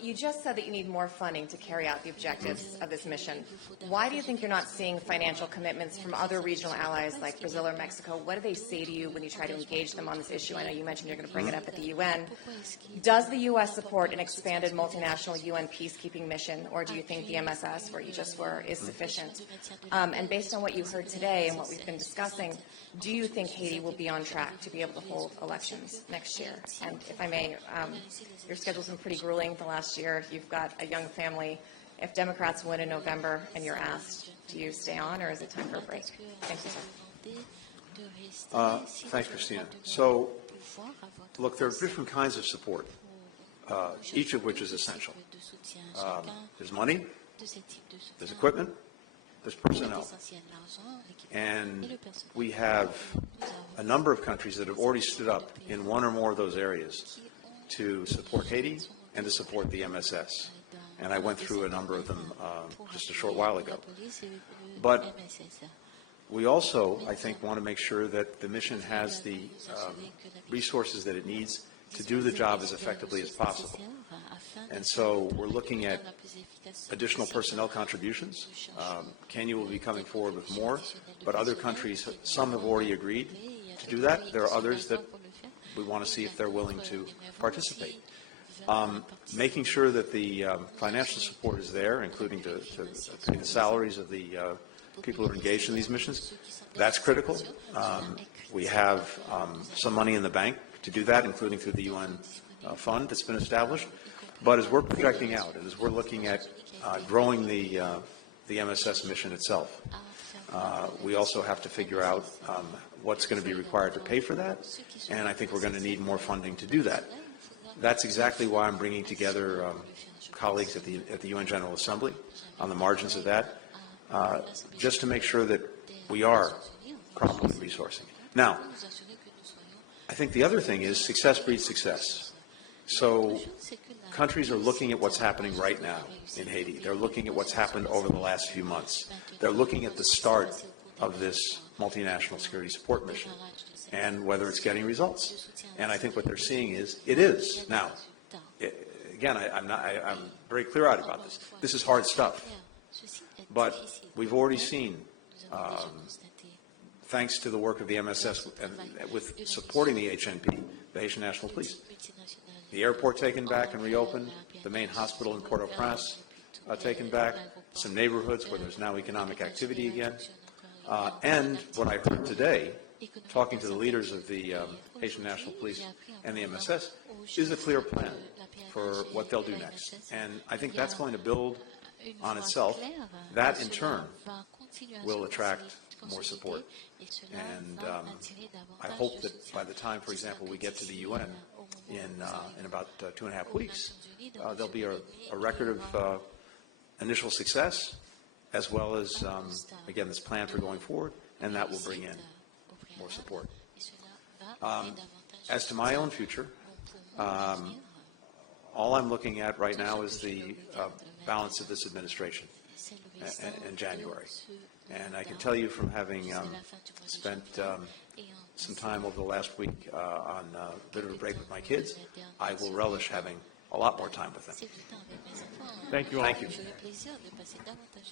You just said that you need more funding to carry out the objectives of this mission. Why do you think you're not seeing financial commitments from other regional allies like Brazil or Mexico? What do they say to you when you try to engage them on this issue? I know you mentioned you're going to bring it up at the UN. Does the U.S. support an expanded multinational UN peacekeeping mission, or do you think the MSS, where you just were, is sufficient? And based on what you heard today and what we've been discussing, do you think Haiti will be on track to be able to hold elections next year? And if I may, your schedule's been pretty grueling the last year. You've got a young family. If Democrats win in November and you're asked, do you stay on or is it time for a break? Thank you, sir. Thanks, Christina. So, look, there are different kinds of support, each of which is essential. There's money, there's equipment, there's personnel. And we have a number of countries that have already stood up in one or more of those areas to support Haiti and to support the MSS. And I went through a number of them just a short while ago. But we also, I think, want to make sure that the mission has the resources that it needs to do the job as effectively as possible. And so we're looking at additional personnel contributions. Kenya will be coming forward with more, but other countries, some have already agreed to do that. There are others that we want to see if they're willing to participate. Making sure that the financial support is there, including to pay the salaries of the people who are engaged in these missions, that's critical. We have some money in the bank to do that, including through the UN fund that's been established. But as we're projecting out and as we're looking at growing the MSS mission itself, we also have to figure out what's going to be required to pay for that, and I think we're going to need more funding to do that. That's exactly why I'm bringing together colleagues at the UN General Assembly on the margins of that, just to make sure that we are properly resourcing. Now, I think the other thing is success breeds success. So countries are looking at what's happening right now in Haiti. They're looking at what's happened over the last few months. They're looking at the start of this multinational security support mission and whether it's getting results. And I think what they're seeing is it is. Now, again, I'm very clear-eyed about this. This is hard stuff. But we've already seen, thanks to the work of the MSS and with supporting the HNP, the Haitian National Police, the airport taken back and reopened, the main hospital in Port-au-Prince taken back, some neighborhoods where there's now economic activity again. And what I heard today, talking to the leaders of the Haitian National Police and the MSS, is a clear plan for what they'll do next. And I think that's going to build on itself. That, in turn, will attract more support. And I hope that by the time, for example, we get to the UN in about 2.5 weeks, there'll be a record of initial success, as well as, again, this plan for going forward, and that will bring in more support. As to my own future, all I'm looking at right now is the balance of this administration in January. And I can tell you from having spent some time over the last week on a bit of a break with my kids, I will relish having a lot more time with them. Thank you all. Thank you.